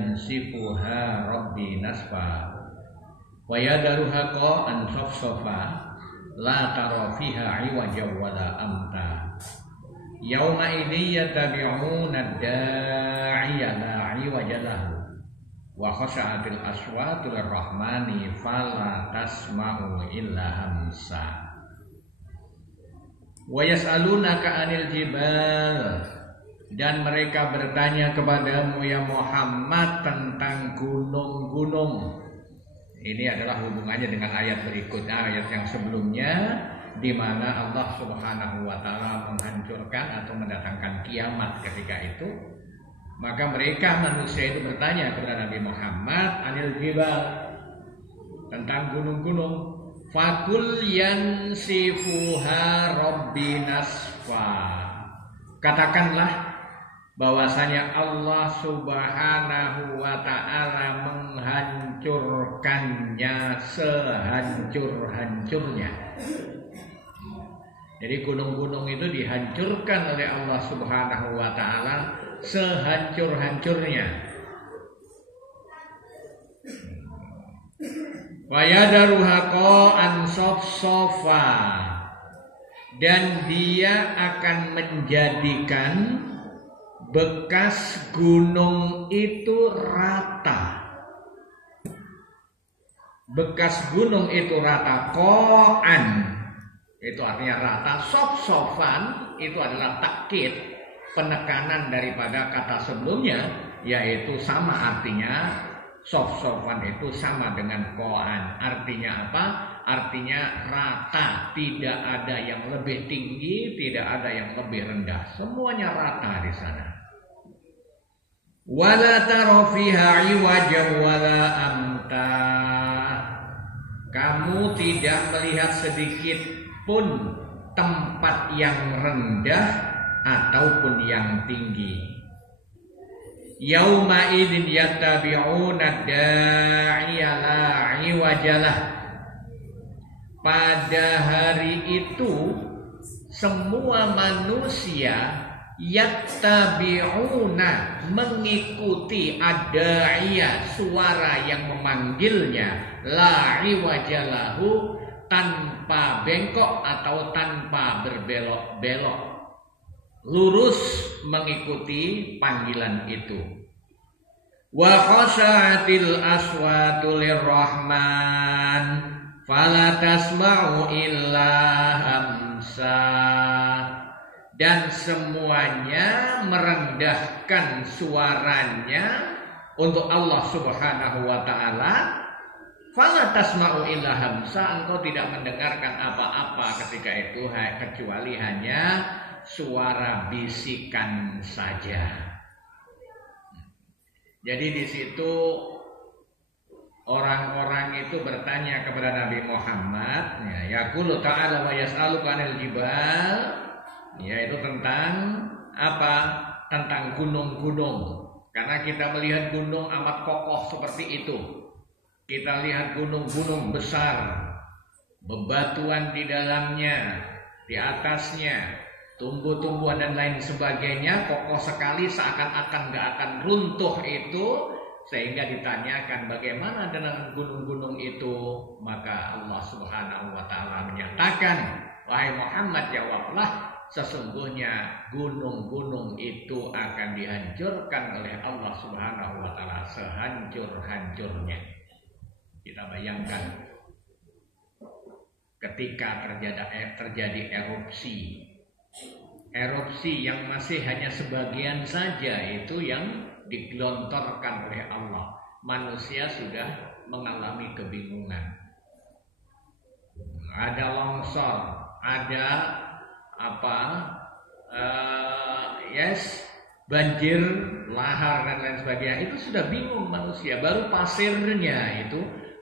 yansifuha rabbi nasfa wa yadaruha qa'an safsafa la tara fiha iwaja wala amta yauma idzi yattabi'una ad-da'iya la iwaja lahu wa khasha'atil aswatu lirrahmani fala tasma'u illa hamsa wa yas'alunaka 'anil jibal, dan mereka bertanya kepadamu ya Muhammad tentang gunung-gunung. Ini adalah hubungannya dengan ayat berikutnya, ayat yang sebelumnya, di mana Allah Subhanahu wa taala menghancurkan atau mendatangkan kiamat ketika itu. Maka mereka manusia itu bertanya kepada Nabi Muhammad anil jibal, tentang gunung-gunung. Fakul yansifuha rabbi nasfa, katakanlah bahwasanya Allah Subhanahu wa taala menghancurkannya sehancur-hancurnya. Jadi gunung-gunung itu dihancurkan oleh Allah Subhanahu wa taala sehancur-hancurnya. Wa yadaruha qa'an safsafa, dan dia akan menjadikan bekas gunung itu rata. Bekas gunung itu rata. Qa'an itu artinya rata. Safsafan itu adalah takkid, penekanan daripada kata sebelumnya, yaitu sama artinya. Safsafan itu sama dengan qa'an. Artinya apa? Artinya rata, tidak ada yang lebih tinggi, tidak ada yang lebih rendah, semuanya rata di sana. Wala tara fiha iwajan wala amta, kamu tidak melihat sedikit pun tempat yang rendah ataupun yang tinggi. Yauma idzin yattabi'una da'iya la iwajalah, pada hari itu semua manusia yattabi'una mengikuti ad-da'iya, suara yang memanggilnya, la iwajalahu, tanpa bengkok atau tanpa berbelok-belok, lurus mengikuti panggilan itu. Wa khasha'atil aswatu lirrahman fala tasma'u illa hamsa, dan semuanya merendahkan suaranya untuk Allah Subhanahu wa taala. Fala tasma'u illa hamsa, engkau tidak mendengarkan apa-apa ketika itu kecuali hanya suara bisikan saja. Jadi di situ orang-orang itu bertanya kepada Nabi Muhammad, ya yaqulu ta'ala wa yas'aluka 'anil jibal, yaitu tentang apa? Tentang gunung-gunung. Karena kita melihat gunung amat kokoh seperti itu. Kita lihat gunung-gunung besar, bebatuan di dalamnya, di atasnya tumbuh-tumbuhan dan lain sebagainya, kokoh sekali, seakan-akan gak akan runtuh itu. Sehingga ditanyakan bagaimana dengan gunung-gunung itu, maka Allah Subhanahu wa taala menyatakan, wahai Muhammad, jawablah, sesungguhnya gunung-gunung itu akan dihancurkan oleh Allah Subhanahu wa taala sehancur-hancurnya. Kita bayangkan ketika terjadi erupsi yang masih hanya sebagian saja itu yang digelontorkan oleh Allah, manusia sudah mengalami kebingungan. Ada longsor, ada banjir lahar dan lain sebagainya, itu sudah bingung manusia. Baru pasirnya itu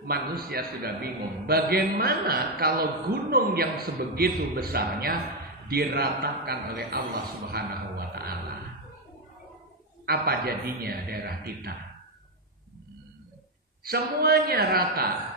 manusia sudah bingung. Bagaimana kalau gunung yang sebegitu besarnya diratakan oleh Allah Subhanahu wa taala? Apa jadinya daerah kita? Semuanya rata.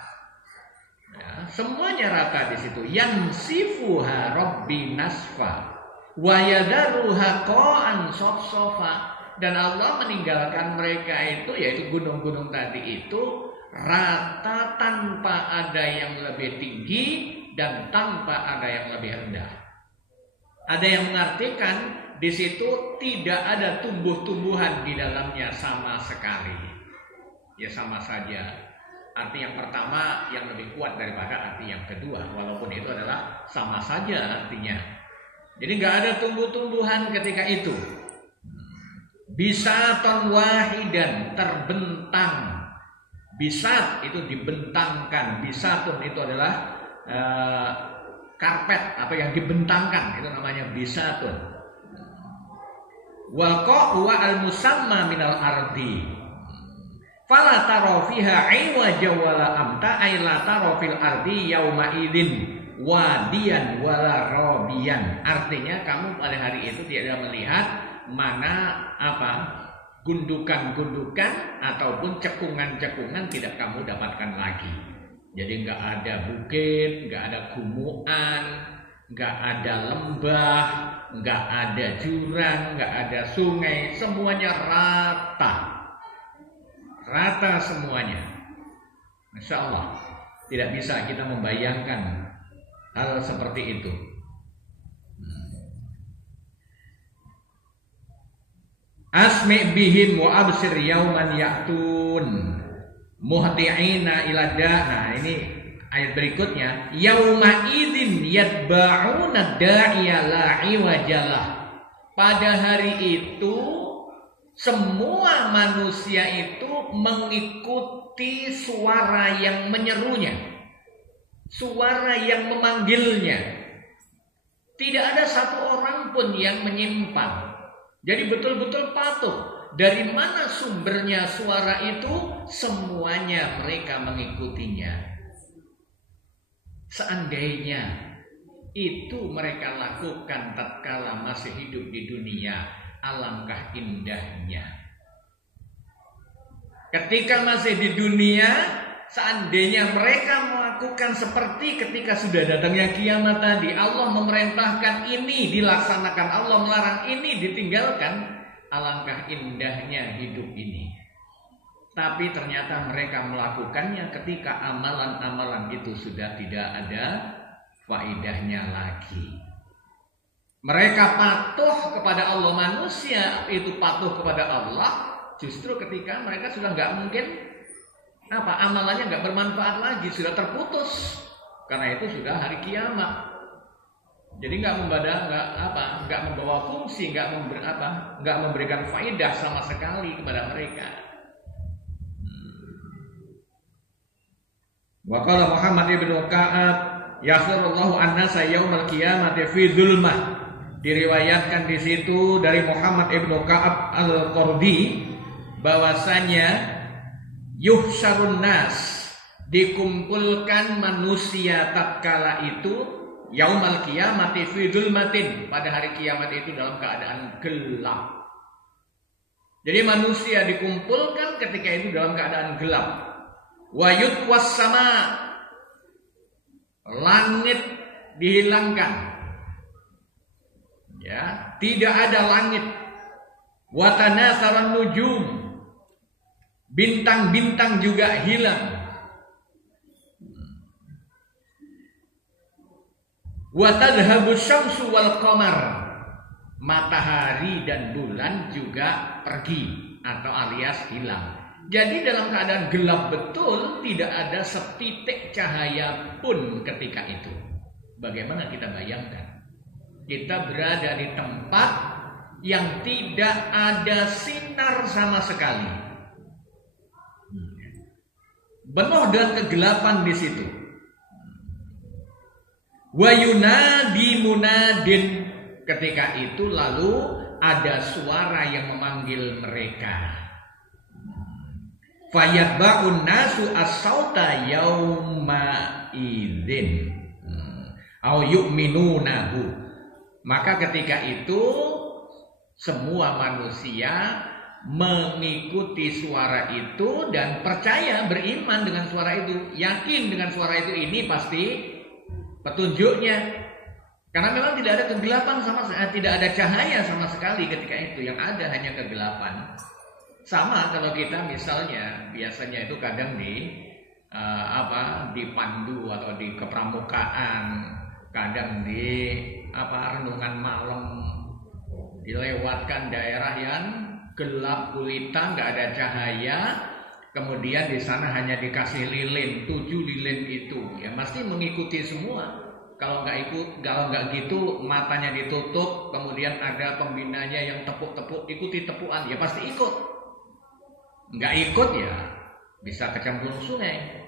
Ya, semuanya rata di situ. Yansifuha rabbi nasfa wa yadaruha qa'an safsafa, Dan Allah meninggalkan mereka itu, yaitu gunung-gunung tadi itu, rata tanpa ada yang lebih tinggi dan tanpa ada yang lebih rendah. Ada yang mengartikan di situ tidak ada tumbuh-tumbuhan di dalamnya sama sekali. Ya sama saja. Arti yang pertama yang lebih kuat daripada arti yang kedua, walaupun itu adalah sama saja artinya. Jadi nggak ada tumbuh-tumbuhan ketika itu. Bisaton wahidan, terbentang. Bisat itu dibentangkan. Bisatun itu adalah karpet atau yang dibentangkan, itu namanya bisatun. Wal qa'wa al musamma minal ardi fala tara fiha aywaja wala amta ay la tara fil ardi yauma idzin wadiyan wala rabiyan. Artinya kamu pada hari itu tidak melihat mana gundukan-gundukan ataupun cekungan-cekungan tidak kamu dapatkan lagi. Jadi nggak ada bukit, nggak ada gumukan, nggak ada lembah, nggak ada jurang, nggak ada sungai, semuanya rata semuanya. Masya Allah, tidak bisa kita membayangkan hal seperti itu. Asmi bihim wa absir yauman ya'tun muhti'ina ila nah ini ayat berikutnya, yauma idzin yatba'una da'iya la iwajalah. Pada hari itu semua manusia itu mengikuti suara yang menyerunya, suara yang memanggilnya. Tidak ada satu orang pun yang menyimpang. Jadi betul-betul patuh. Dari mana sumbernya suara itu? Semuanya mereka mengikutinya. Seandainya itu mereka lakukan tatkala masih hidup di dunia, alangkah indahnya. Ketika masih di dunia, seandainya mereka melakukan seperti ketika sudah datangnya kiamat tadi, Allah memerintahkan ini dilaksanakan, Allah melarang ini ditinggalkan, alangkah indahnya hidup ini. Tapi ternyata mereka melakukannya ketika amalan-amalan itu sudah tidak ada faedahnya lagi. Mereka patuh kepada Allah, manusia itu patuh kepada Allah justru ketika mereka sudah nggak mungkin amalannya nggak bermanfaat lagi, sudah terputus. Karena itu sudah hari kiamat. Jadi nggak membawa fungsi, nggak memberikan faedah sama sekali kepada mereka. Wa qala Muhammad ibn Ka'ab yakhirullahu an-nasa yaumal qiyamati fi dzulmah. Diriwayatkan di situ dari Muhammad ibn Ka'ab al-Qurdi bahwasanya yuhsyarun nas, dikumpulkan manusia tatkala itu yaumal qiyamati fi dzulmatin, pada hari kiamat itu dalam keadaan gelap. Jadi manusia dikumpulkan ketika itu dalam keadaan gelap. Wa yutwas sama, langit dihilangkan. Ya, tidak ada langit. Wa tanasaran nujum, bintang-bintang juga hilang. Wa tadhhabu syamsu wal qamar, matahari dan bulan juga pergi atau alias hilang. Jadi dalam keadaan gelap betul, tidak ada setitik cahaya pun ketika itu. Bagaimana kita bayangkan? Kita berada di tempat yang tidak ada sinar sama sekali. Penuh dengan kegelapan di situ. Wa yunadi munadin, ketika itu lalu ada suara yang memanggil mereka. Fayatba'un nasu as-sauta yauma idzin au yu'minunahu. Maka ketika itu semua manusia mengikuti suara itu dan percaya, beriman dengan suara itu, yakin dengan suara itu, ini pasti petunjuknya. Karena memang tidak ada kegelapan tidak ada cahaya sama sekali ketika itu, yang ada hanya kegelapan. Sama kalau kita misalnya biasanya itu kadang dipandu atau di kepramukaan, kadang di renungan malam dilewatkan daerah yang gelap gulita, nggak ada cahaya, kemudian di sana hanya dikasih lilin, 7 lilin itu, ya pasti mengikuti semua. Kalau nggak gitu matanya ditutup, kemudian ada pembinanya yang tepuk-tepuk, ikuti tepuan, ya pasti ikut. Nggak ikut ya bisa kecemplung sungai.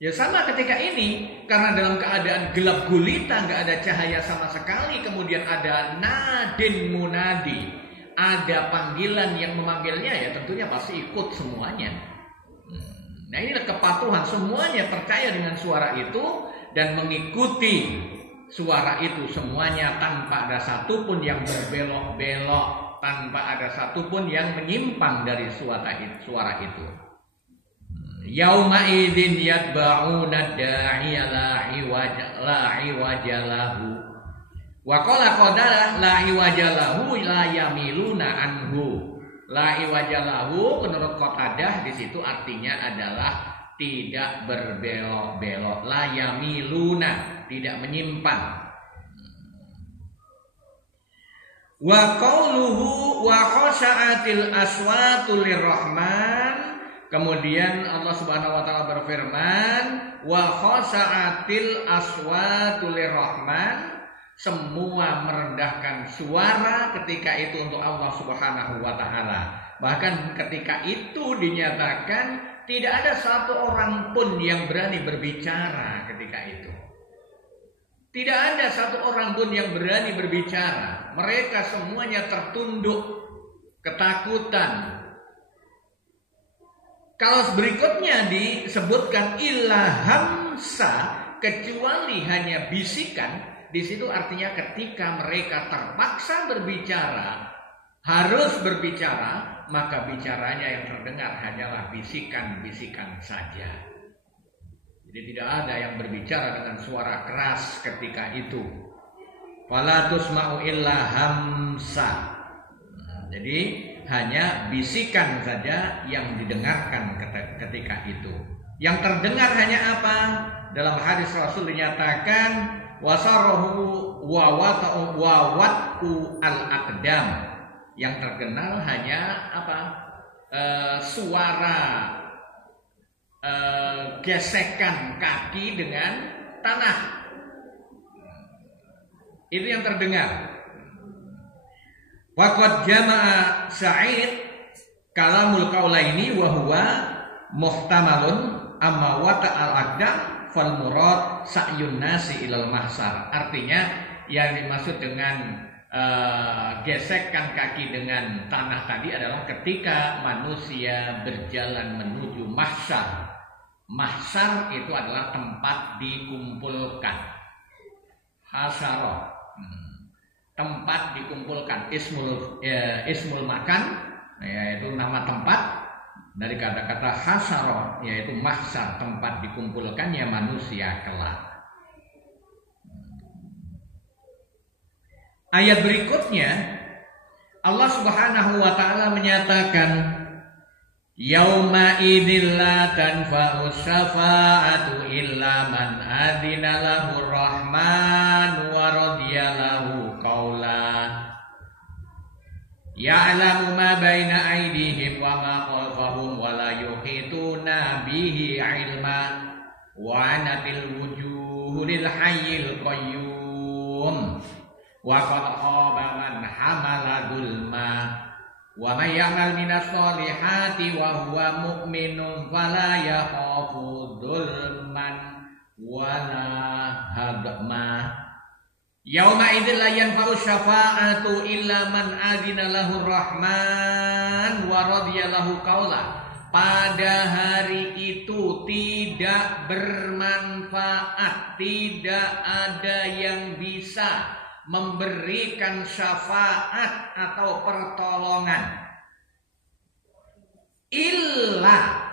Ya sama ketika ini, karena dalam keadaan gelap gulita, nggak ada cahaya sama sekali, kemudian ada nadin munadi, ada panggilan yang memanggilnya, ya tentunya pasti ikut semuanya. Nah ini kepatuhan, semuanya percaya dengan suara itu dan mengikuti suara itu semuanya tanpa ada satupun yang berbelok-belok, tanpa ada satupun yang menyimpang dari suara itu. Yauma idzin yatba'una da'iya la iwajalahu wa qala qadalah la iwajalahu la yamiluna anhu. La iwajalahu menurut Qatadah di situ artinya adalah tidak berbelok-belok, la yamiluna, tidak menyimpang. Wa qauluhu wa khasha'atil aswatu lirrahman. Kemudian Allah Subhanahu wa taala berfirman, wa khasha'atil aswatu lirrahman, semua merendahkan suara ketika itu untuk Allah Subhanahu wa taala. Bahkan ketika itu dinyatakan tidak ada satu orang pun yang berani berbicara ketika itu. Tidak ada satu orang pun yang berani berbicara. Mereka semuanya tertunduk, ketakutan. Kalau berikutnya disebutkan ilhamsa, kecuali hanya bisikan, di situ artinya ketika mereka terpaksa berbicara, harus berbicara, maka bicaranya yang terdengar hanyalah bisikan-bisikan saja. Jadi tidak ada yang berbicara dengan suara keras ketika itu. Fala tusma'u illa hamsa. Jadi hanya bisikan saja yang didengarkan ketika itu. Yang terdengar hanya apa? Dalam hadis Rasul dinyatakan wasarahu wawatu al-aqdam. Yang terkenal hanya apa? Suara gesekan kaki dengan tanah. Itu yang terdengar. Waqad jama'a Sa'id kalamul qaulaini wa huwa muhtamalun amma wata al-aqdam fal murad sa'yun nasi ilal mahsar. Artinya yang dimaksud dengan gesekan kaki dengan tanah tadi adalah ketika manusia berjalan menuju mahsyar. Mahsyar itu adalah tempat dikumpulkan. Hasyara, tempat dikumpulkan. Ismul makan, yaitu nama tempat, dari kata-kata hasyara, yaitu mahsyar, tempat dikumpulkannya manusia kelak. Ayat berikutnya Allah Subhanahu wa taala menyatakan yauma idzil la tanfa'u syafa'atu illa man adzina lahu rahman wa radiya lahu qaula ya'lamu ma baina aydihim wa ma khalfahum wa la yuhituna bihi ilma wa anatil wujuhu lil hayyil qayyum wa qad khaba man hamala dzulma wa may ya'mal minas solihati wa huwa mu'minun fala yakhafu dzulman wala hadma. Yauma idzil la yanfa'u syafa'atu illa man adzina lahu rahman wa radiya lahu qaula. Pada hari itu tidak bermanfaat, tidak ada yang bisa memberikan syafaat atau pertolongan illa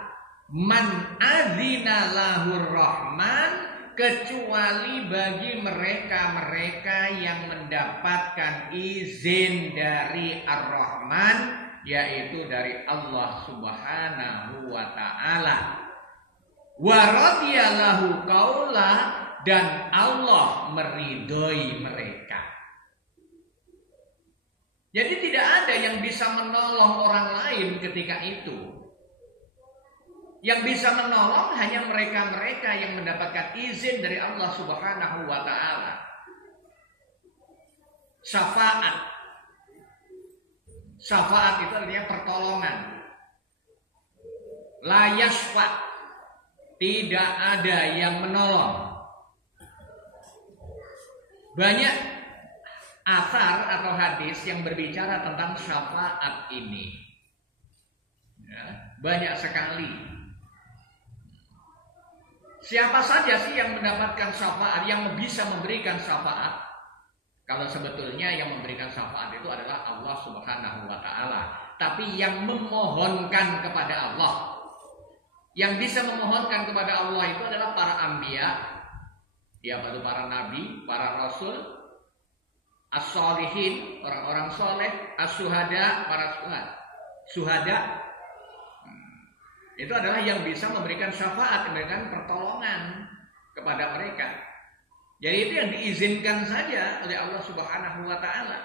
man adzina lahur rahman, kecuali bagi mereka-mereka yang mendapatkan izin dari Ar-Rahman, yaitu dari Allah Subhanahu wa taala. Wa radiyallahu qaula, dan Allah meridhoi mereka. Jadi tidak ada yang bisa menolong orang lain ketika itu. Yang bisa menolong hanya mereka-mereka yang mendapatkan izin dari Allah Subhanahu wa taala. Syafaat. Syafaat itu artinya pertolongan. La yashfa', tidak ada yang menolong. Banyak asar atau hadis yang berbicara tentang syafaat ini. Ya, banyak sekali. Siapa saja sih yang mendapatkan syafaat, yang bisa memberikan syafaat? Kalau sebetulnya yang memberikan syafaat itu adalah Allah Subhanahu wa taala. Tapi yang memohonkan kepada Allah, yang bisa memohonkan kepada Allah itu adalah para anbiya, ya, para nabi, para rasul, as-sholihin, orang-orang soleh, as-syuhada, para syuhada. Itu adalah yang bisa memberikan syafaat, memberikan pertolongan kepada mereka. Jadi itu yang diizinkan saja oleh Allah Subhanahu wa taala.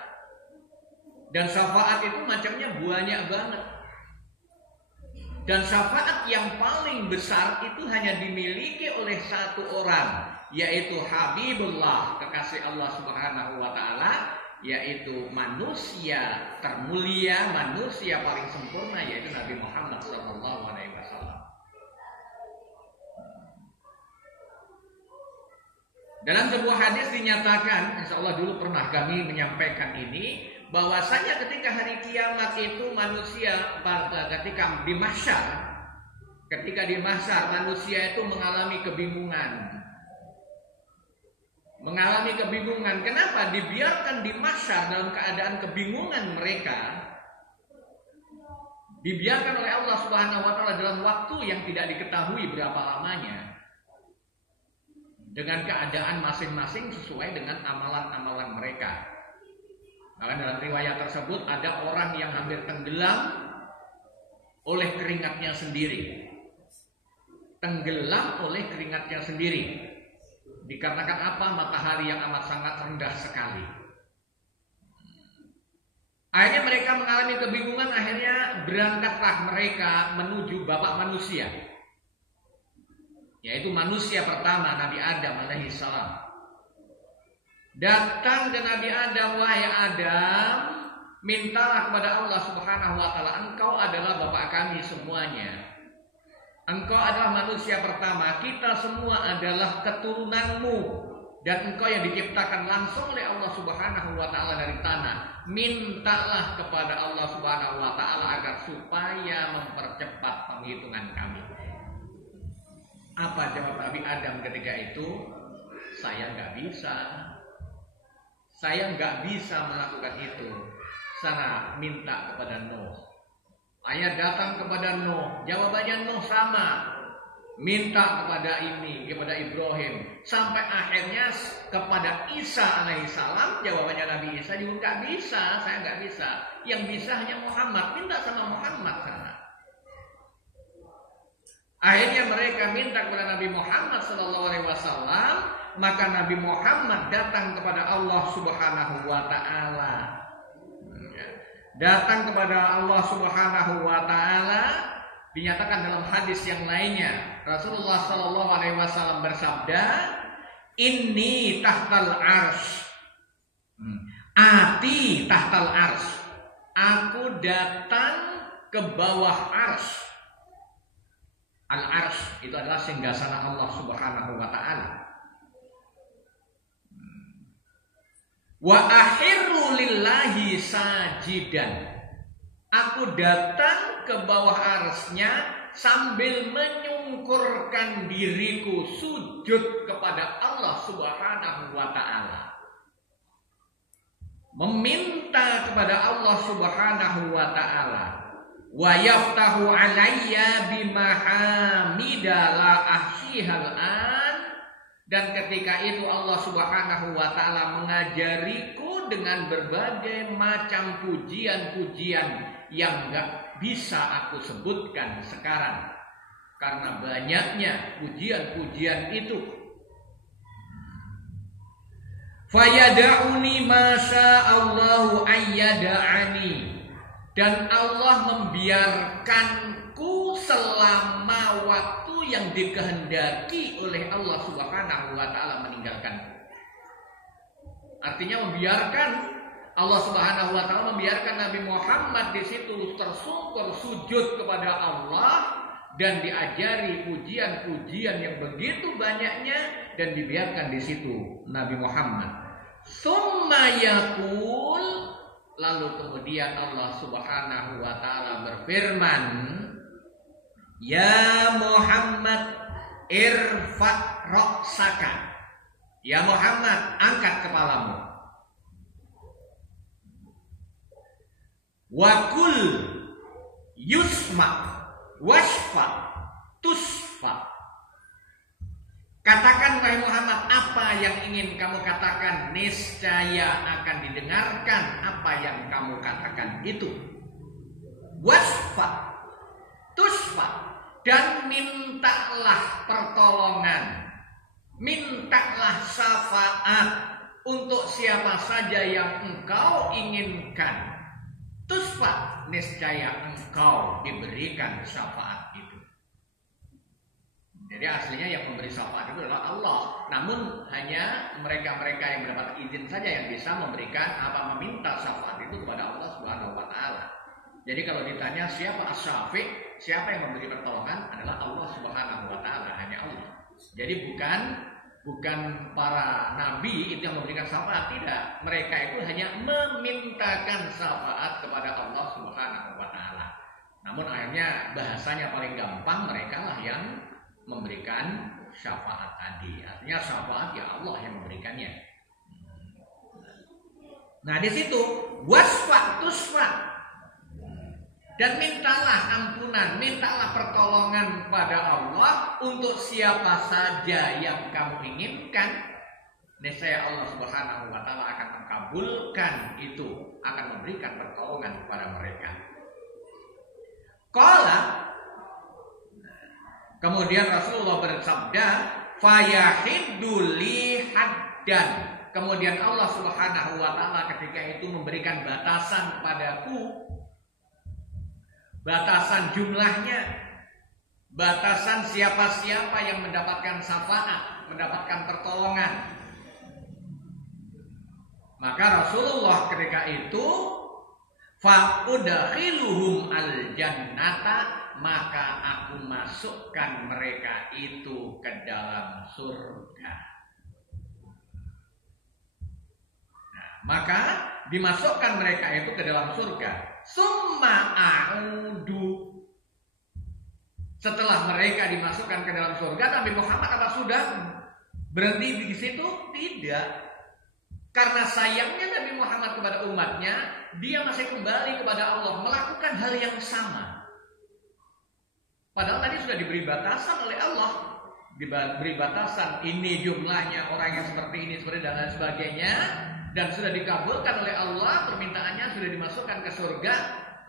Dan syafaat itu macamnya banyak banget. Dan syafaat yang paling besar itu hanya dimiliki oleh satu orang, yaitu Habibullah, kekasih Allah Subhanahu wa taala, yaitu manusia termulia, manusia paling sempurna, yaitu Nabi Muhammad SAW. Dalam sebuah hadis dinyatakan, insya Allah dulu pernah kami menyampaikan ini, bahwasanya ketika hari kiamat itu manusia, ketika di mahsyar manusia itu mengalami kebingungan. Kenapa dibiarkan di mahsyar dalam keadaan kebingungan mereka? Dibiarkan oleh Allah Subhanahu wa taala dalam waktu yang tidak diketahui berapa lamanya. Dengan keadaan masing-masing sesuai dengan amalan-amalan mereka. Maka dalam riwayat tersebut ada orang yang hampir tenggelam oleh keringatnya sendiri. Dikarenakan apa? Matahari yang amat sangat rendah sekali. Akhirnya mereka mengalami kebingungan, akhirnya berangkatlah mereka menuju bapak manusia, yaitu manusia pertama, Nabi Adam alaihi salam. Datang ke Nabi Adam, wahai Adam, mintalah kepada Allah Subhanahu wa taala, engkau adalah bapak kami semuanya. Engkau adalah manusia pertama, kita semua adalah keturunanmu, dan engkau yang diciptakan langsung oleh Allah Subhanahu wa taala dari tanah. Mintalah kepada Allah Subhanahu wa taala agar supaya mempercepat penghitungan kami. Apa jawab Nabi Adam ketika itu? Saya nggak bisa melakukan itu. Sana minta kepada Nuh. Ayah datang kepada Nuh, jawabannya Nuh sama. Minta kepada Ibrahim, sampai akhirnya kepada Isa alaihissalam, jawabannya Nabi Isa juga nggak bisa, saya nggak bisa. Yang bisa hanya Muhammad, minta sama Muhammad sana. Akhirnya mereka minta kepada Nabi Muhammad SAW, maka Nabi Muhammad datang kepada Allah Subhanahu wa taala. Datang kepada Allah Subhanahu wa taala, dinyatakan dalam hadis yang lainnya, Rasulullah SAW bersabda, "Inni tahtal arsy." Ati tahtal arsy. Aku datang ke bawah arsy. Al-arsy itu adalah singgasana Allah Subhanahu wa taala. Wa akhirru lillahi sajidan. Aku datang ke bawah arsy-nya sambil menyungkurkan diriku sujud kepada Allah Subhanahu wa taala. Meminta kepada Allah Subhanahu wa taala. Wa yaftahu alayya bimahamida la ahsihal an, Dan ketika itu Allah Subhanahu wa taala mengajariku dengan berbagai macam pujian-pujian yang gak bisa aku sebutkan sekarang. Karena banyaknya pujian-pujian itu. Fayada'uni masya'allahu ayyada'ani. Dan Allah membiarkanku selama waktu yang dikehendaki oleh Allah Subhanahu wa taala meninggalkanku. Artinya membiarkan Allah Subhanahu wa taala membiarkan Nabi Muhammad di situ tersungkur sujud kepada Allah dan diajari pujian-pujian yang begitu banyaknya dan dibiarkan di situ Nabi Muhammad. Summa yaqul, lalu kemudian Allah Subhanahu wa taala berfirman, ya Muhammad irfa' ra'saka. Ya Muhammad, angkat kepalamu. Wa kul yusma' wasfa tusfa. Katakan wahai Muhammad apa yang ingin kamu katakan, niscaya akan didengarkan apa yang kamu katakan itu. Wasfa tusfa, dan mintalah pertolongan, mintalah syafaat untuk siapa saja yang engkau inginkan. Tusfa, niscaya engkau diberikan syafaat itu. Jadi aslinya yang memberi syafaat itu adalah Allah. Namun hanya mereka-mereka yang mendapat izin saja yang bisa memberikan meminta syafaat itu kepada Allah Subhanahu wa taala. Jadi kalau ditanya siapa as-syafi', siapa yang memberi pertolongan, adalah Allah Subhanahu wa taala, hanya Allah. Jadi bukan para nabi itu yang memberikan syafaat, tidak. Mereka itu hanya memintakan syafaat kepada Allah Subhanahu wa taala. Namun akhirnya bahasanya paling gampang, mereka lah yang memberikan syafaat tadi. Artinya syafaat ya Allah yang memberikannya. Nah, di situ wasfa tusfa, dan mintalah ampunan, mintalah pertolongan kepada Allah untuk siapa saja yang kamu inginkan. Niscaya Allah Subhanahu wa taala akan mengabulkan itu, akan memberikan pertolongan kepada mereka. Kemudian Rasulullah bersabda, fayahiddu li haddan. Kemudian Allah Subhanahu wa taala ketika itu memberikan batasan kepadaku, batasan jumlahnya, batasan siapa-siapa yang mendapatkan syafaat, mendapatkan pertolongan. Maka Rasulullah ketika itu fa udkhiluhum al-jannata, maka aku masukkan mereka itu ke dalam surga. Nah, maka dimasukkan mereka itu ke dalam surga. Summa a'udu. Setelah mereka dimasukkan ke dalam surga, Nabi Muhammad apa sudah berhenti di situ? Tidak. Karena sayangnya Nabi Muhammad kepada umatnya, dia masih kembali kepada Allah, melakukan hal yang sama. Padahal tadi sudah diberi batasan oleh Allah, diberi batasan ini jumlahnya orang yang seperti ini, seperti dan lain sebagainya, dan sudah dikabulkan oleh Allah, permintaannya sudah dimasukkan ke surga.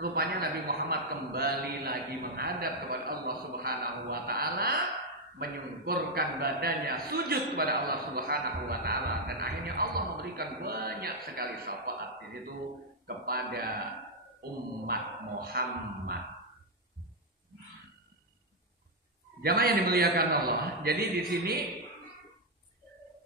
Rupanya Nabi Muhammad kembali lagi menghadap kepada Allah Subhanahu wa taala, menyungkurkan badannya, sujud kepada Allah Subhanahu wa taala, dan akhirnya Allah memberikan banyak sekali syafaat di situ kepada umat Muhammad. Jamaah yang dimuliakan Allah, jadi di sini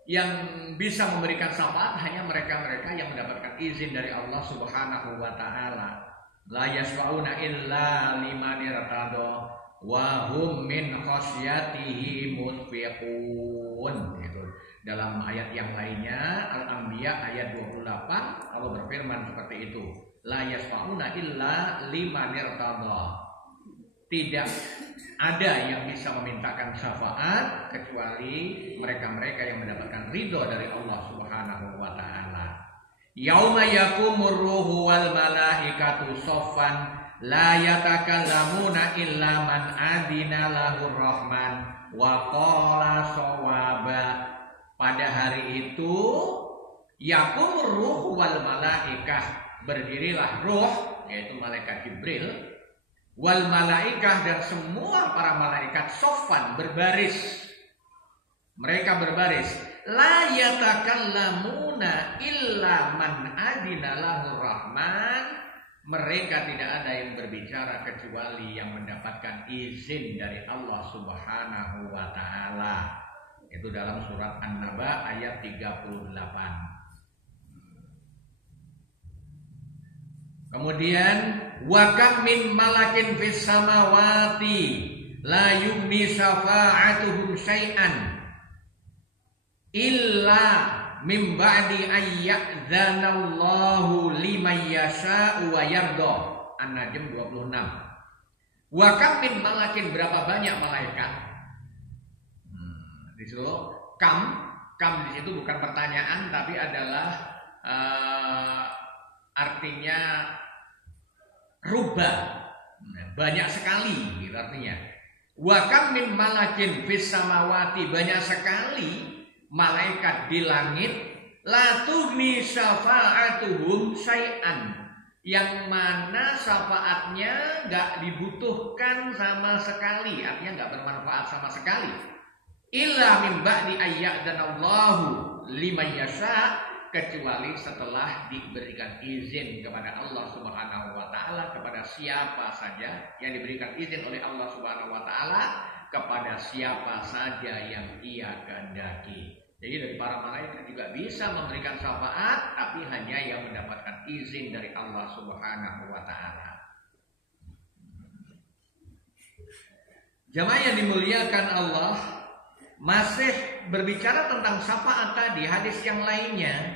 yang bisa memberikan syafaat hanya mereka-mereka yang mendapatkan izin dari Allah Subhanahu wa taala. La yasfauna illa liman irtada wa hum min khasyatihi mushfiqun. Gitu. Dalam ayat yang lainnya Al-Anbiya ayat 28 Allah berfirman seperti itu. La yasfauna illa liman irtada. Tidak ada yang bisa memintakan syafaat kecuali mereka-mereka yang mendapatkan ridho dari Allah Subhanahu wa taala. Yauma yaqumur ruhu wal malaikatu shaffan la yatakallamuna illa man adina lahur rahman wa qala shawaba. pada hari itu yakumur ruh wal malaikah, berdirilah ruh yaitu malaikat Jibril, wal malaikah dan semua para malaikat sofan berbaris. Mereka berbaris, la yatakallamuna illa man adina lahur rahman. Mereka tidak ada yang berbicara kecuali yang mendapatkan izin dari Allah Subhanahu wa taala. Itu dalam surat An-Naba ayat 38. Kemudian wa kam min malakin fis samawati la yughni syafa'atuhum syai'an illa mim ba'di ayyadzanallahu liman yasha'u wa yarda. An-Najm 26. Wa kam min malakin, berapa banyak malaikat? Di situ kam di situ bukan pertanyaan tapi adalah artinya rubah. Banyak sekali gitu artinya. Wa kam min malakin fis samawati, banyak sekali malaikat di langit, la tughni syafa'atuhum syai'an, yang mana syafaatnya gak dibutuhkan sama sekali, artinya gak bermanfaat sama sekali. Illa min ba'di ayyadzanallahu liman yasha, kecuali setelah diberikan izin kepada Allah Subhanahu wa taala, kepada siapa saja yang diberikan izin oleh Allah Subhanahu wa taala, kepada siapa saja yang ia kehendaki. Jadi dari para malaikat juga bisa memberikan syafaat, tapi hanya yang mendapatkan izin dari Allah Subhanahu wa taala. Jamaah yang dimuliakan Allah, masih berbicara tentang syafaat tadi, hadis yang lainnya